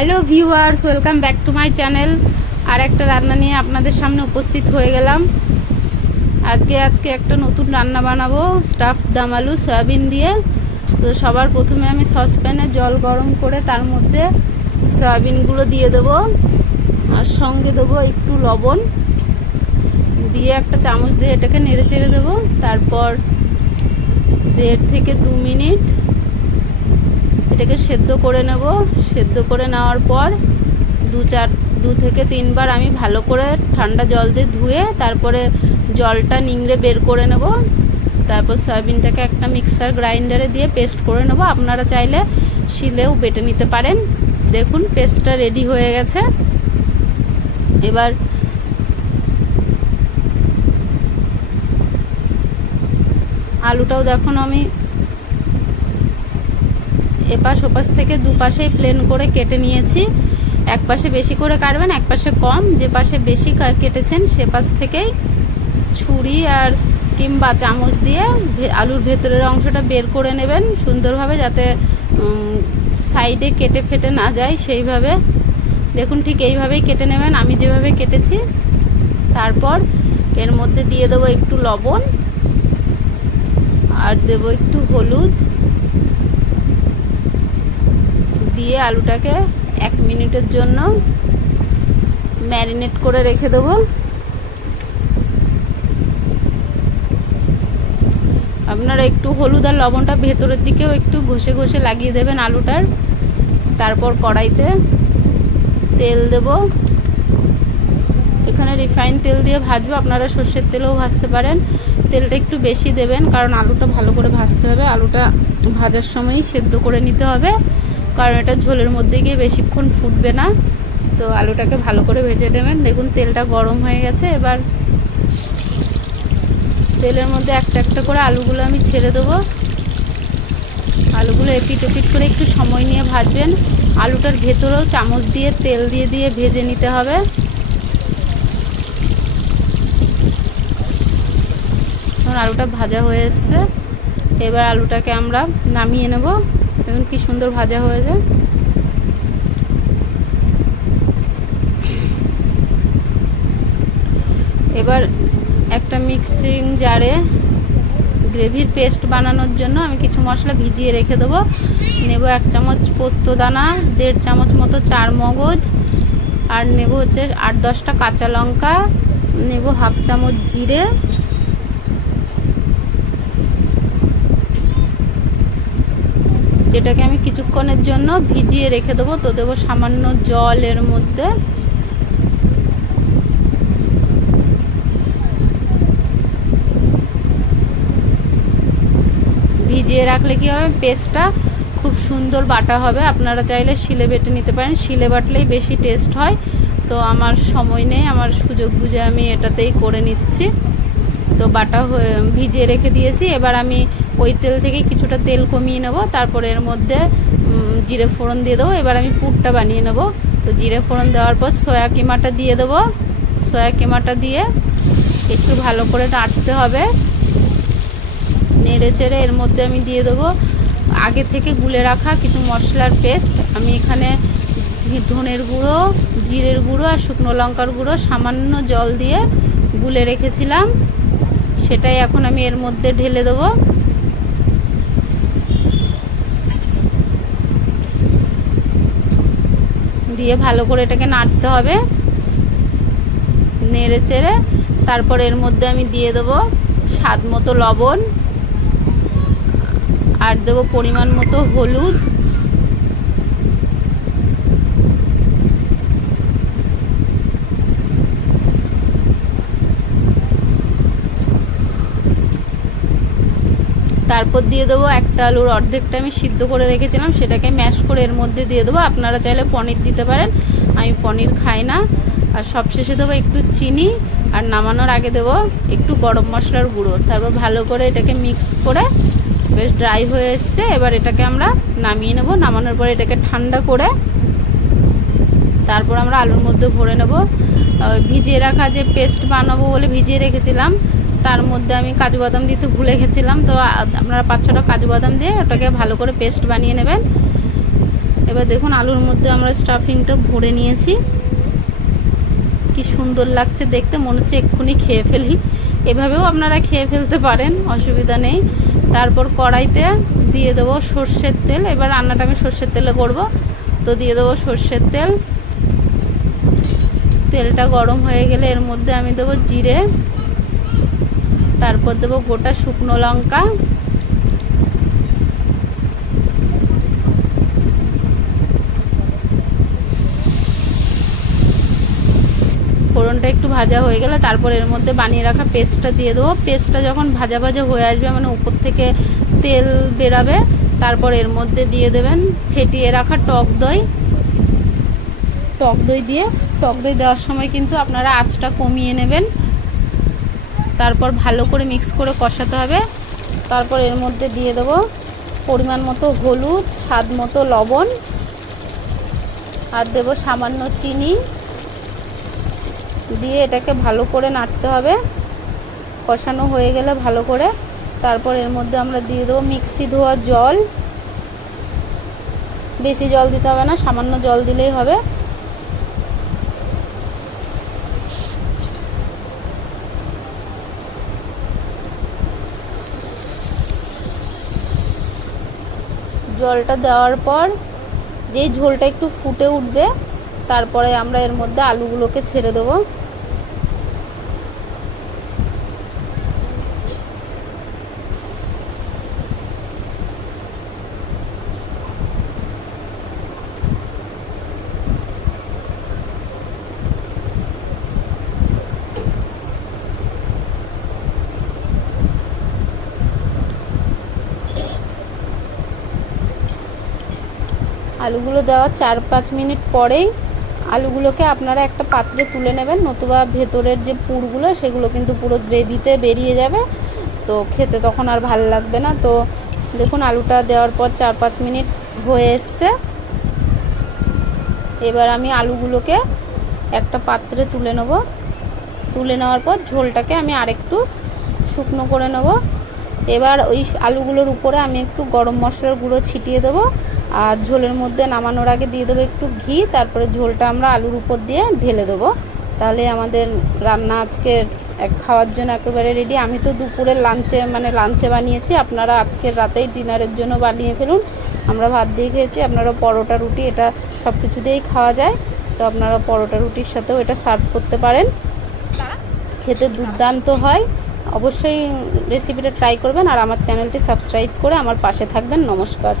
Hello viewers, welcome back to my channel. আর একটা রান্না নিয়ে আপনাদের সামনে উপস্থিত হয়ে গেলাম। আজকে আজকে একটা নতুন রান্না বানাবো স্টাফ দাম আলু, সয়াবিন দিয়ে। তো সবার প্রথমে আমি সসপ্যানে জল গরম করে তার মধ্যে সয়াবিনগুলো দিয়ে দেবো, আর সঙ্গে দেবো একটু লবণ। দিয়ে একটা চামচ দিয়ে এটাকে নেড়ে চেড়ে দেবো। তারপর দেড় থেকে দু মিনিট এটাকে সেদ্ধ করে নেব। সেদ্ধ করে নেওয়ার পর দু চার, দু থেকে তিনবার আমি ভালো করে ঠান্ডা জল দিয়ে ধুয়ে তারপরে জলটা নিংড়ে বের করে নেব। তারপর সয়াবিনটাকে একটা মিক্সার গ্রাইন্ডারে দিয়ে পেস্ট করে নেব। আপনারা চাইলে শিলেও বেটে নিতে পারেন। দেখুন, পেস্টটা রেডি হয়ে গেছে। এবার আলুটাও দেখুন আমি এপাশ ওপাশ থেকে দুপাশেই প্লেন করে কেটে নিয়েছি। এক পাশে বেশি করে কাটবেন, এক পাশে কম। যে পাশে বেশি কেটেছেন, সে পাশ থেকেই ছুরি আর কিংবা চামচ দিয়ে আলুর ভেতরের অংশটা বের করে নেবেন সুন্দরভাবে যাতে সাইডে কেটে ফেটে না যায় সেইভাবে। দেখুন ঠিক এইভাবেই কেটে নেবেন। আমি যেভাবে কেটেছি, তারপর এর মধ্যে দিয়ে দেবো একটু লবণ আর দেবো একটু হলুদ। দিয়ে আলুটাকে এক মিনিটের জন্য ম্যারিনেট করে রেখে দেবো। আপনারা একটু হলুদ আর লবণটা ভেতরের দিকেও একটু ঘষে ঘষে লাগিয়ে দেবেন আলুটার। তারপর কড়াইতে তেল দেব। এখানে রিফাইন তেল দিয়ে ভাজবো, আপনারা সর্ষের তেলেও ভাজতে পারেন। তেলটা একটু বেশি দেবেন, কারণ আলুটা ভালো করে ভাজতে হবে। আলুটা ভাজার সময়ই সেদ্ধ করে নিতে হবে। কারণ এটা ঝোলের মধ্যে গিয়ে বেশিক্ষণ ফুটবে না। তো আলুটাকে ভালো করে ভেজে নেবেন। দেখুন, তেলটা গরম হয়ে গেছে। এবার তেলের মধ্যে একটা একটা করে আলুগুলো আমি ছেড়ে দেবো। আলুগুলো এপিট এপিট করে একটু সময় নিয়ে ভাজবেন। আলুটার ভেতরেও চামচ দিয়ে তেল দিয়ে দিয়ে ভেজে নিতে হবে। আলুটা ভাজা হয়ে এসছে। এবার আলুটাকে আমরা নামিয়ে নেব। দেখুন কি সুন্দর ভাজা হয়েছে। এবার একটা মিক্সিং জারে গ্রেভির পেস্ট বানানোর জন্য আমি কিছু মশলা ভিজিয়ে রেখে দেবো। নেব এক চামচ পোস্ত দানা, দেড় চামচ মতো চার মগজ, আর নেব হচ্ছে আট দশটা কাঁচা লঙ্কা, নেব হাফ চামচ জিরে এটাকে আমি কিছুক্ষণের জন্য ভিজিয়ে রেখে দেবো। তো দেবো সামান্য জল এর মধ্যে। ভিজিয়ে রাখলে কি হবে? পেস্টটা খুব সুন্দর বাটা হবে। আপনারা চাইলে শিলে বেটে নিতে পারেন। শিলে বাটলেই বেশি টেস্ট হয়। তো আমার সময় নেই। আমার সুযোগ বুঝে আমি এটাতেই করে নিচ্ছি। তো বাটা ভিজিয়ে রেখে দিয়েছি। এবার আমি ওই তেল থেকে কিছুটা তেল কমিয়ে নেব। তারপরে এর মধ্যে জিরে ফোড়ন দিয়ে দেবো। এবার আমি পুরটা বানিয়ে নেব। তো জিরে ফোড়ন দেওয়ার পর সয়া কিমাটা দিয়ে দেবো। সয়া কিমাটা দিয়ে একটু ভালো করে নাড়তে হবে। নেড়ে চেড়ে এর মধ্যে আমি দিয়ে দেবো আগে থেকে গুলে রাখা কিছু মশলার পেস্ট। আমি এখানে ধনের গুঁড়ো, জিরের গুঁড়ো আর শুকনো লঙ্কার গুঁড়ো সামান্য জল দিয়ে গুলে রেখেছিলাম। সেটাই এখন আমি এর মধ্যে ঢেলে দেবো। দিয়ে ভালো করে এটাকে নাড়তে হবে। নেড়ে চেড়ে তারপর এর মধ্যে আমি দিয়ে দেবো স্বাদ মতো লবণ। আর দেবো পরিমাণ মতো হলুদ। তারপর দিয়ে দেবো একটা আলুর অর্ধেকটা আমি সিদ্ধ করে রেখেছিলাম, সেটাকে ম্যাশ করে এর মধ্যে দিয়ে দেবো। আপনারা চাইলে পনির দিতে পারেন, আমি পনির খাই না। আর সবশেষে দেবো একটু চিনি, আর নামানোর আগে দেবো একটু গরম মশলার গুঁড়ো। তারপর ভালো করে এটাকে মিক্স করে বেশ ড্রাই হয়ে এসছে, এবার এটাকে আমরা নামিয়ে নেব। নামানোর পরে এটাকে ঠান্ডা করে তারপর আমরা আলুর মধ্যে ভরে নেব। ভিজিয়ে রাখা যে পেস্ট বানাবো বলে ভিজিয়ে রেখেছিলাম তার মধ্যে আমি কাজু বাদাম দিতে ভুলে গেছিলাম, তো আপনারা পাঁচ ছটা কাজু বাদাম দিয়ে ওটাকে ভালো করে পেস্ট বানিয়ে নেবেন। এবার দেখুন আলুর মধ্যে আমরা স্টাফিংটা ভরে নিয়েছি। কি সুন্দর লাগছে দেখতে, মনে হচ্ছে এক্ষুনি খেয়ে ফেলি। এভাবেও আপনারা খেয়ে ফেলতে পারেন, অসুবিধা নেই। তারপর কড়াইতে দিয়ে দেবো সর্ষের তেল। এবার রান্নাটা আমি সর্ষের তেলে করব। তো দিয়ে দেবো সর্ষের তেল। তেলটা গরম হয়ে গেলে এর মধ্যে আমি দেবো জিরে। তারপর দেবো গোটা শুকনো লঙ্কা। ফোড়নটা একটু ভাজা হয়ে গেলে তারপর এর মধ্যে বানিয়ে রাখা পেস্টটা দিয়ে দেবো। পেস্টটা যখন ভাজা ভাজা হয়ে আসবে মানে উপর থেকে তেল বেরাবে, তারপর এর মধ্যে দিয়ে দেবেন ফেটিয়ে রাখা টক দই। টক দই দিয়ে, টক দই দেওয়ার সময় কিন্তু আপনারা আঁচটা কমিয়ে নেবেন। তারপর ভালো করে মিক্স করে কষাতে হবে। তারপর এর মধ্যে দিয়ে দেবো পরিমাণ মতো হলুদ, স্বাদ মতো লবণ, আর দেবো সামান্য চিনি। দিয়ে এটাকে ভালো করে নাড়তে হবে। কষানো হয়ে গেলে ভালো করে। তারপর এর মধ্যে আমরা দিয়ে দেবো মিক্সি ধোয়া জল। বেশি জল দিতে হবে না, সামান্য জল দিলেই হবে। জলটা দেওয়ার পর যেই ঝোলটা একটু ফুটে উঠবে, তারপরে আমরা এর মধ্যে আলুগুলোকে ছেড়ে দেবো। আলুগুলো দেওয়ার চার পাঁচ মিনিট পরেই আলুগুলোকে আপনারা একটা পাত্রে তুলে নেবেন, নতুবা ভেতরের যে পুরগুলো সেগুলো কিন্তু পুরো গ্রেভিতে বেরিয়ে যাবে। তো খেতে তখন আর ভালো লাগবে না। তো দেখুন, আলুটা দেওয়ার পর চার পাঁচ মিনিট হয়ে এসছে। এবার আমি আলুগুলোকে একটা পাত্রে তুলে নেব। তুলে নেওয়ার পর ঝোলটাকে আমি আরেকটু শুকনো করে নেব। এবার ওই আলুগুলোর উপরে আমি একটু গরম মশলার গুঁড়ো ছিটিয়ে দেবো, আর ঝোলের মধ্যে নামানোর আগে দিয়ে দেবো একটু ঘি, তারপরে ঝোলটা আমরা আলুর উপর দিয়ে ঢেলে দেবো। তাহলে আমাদের রান্না আজকে এক খাওয়ার জন্য একেবারে রেডি আমি তো দুপুরের লাঞ্চে মানে লাঞ্চে বানিয়েছি, আপনারা আজকের রাতেই ডিনারের জন্য বানিয়ে ফেলুন। আমরা ভাত দিয়ে খেয়েছি, আপনারা পরোটা, রুটি, এটা সব কিছু দিয়েই খাওয়া যায়। তো আপনারা পরোটা, রুটির সাথেও এটা সার্ভ করতে পারেন। খেতে দুর্দান্ত হয়। অবশ্যই রেসিপিটা ট্রাই করবেন আর আমার চ্যানেলটি সাবস্ক্রাইব করে আমার পাশে থাকবেন। নমস্কার।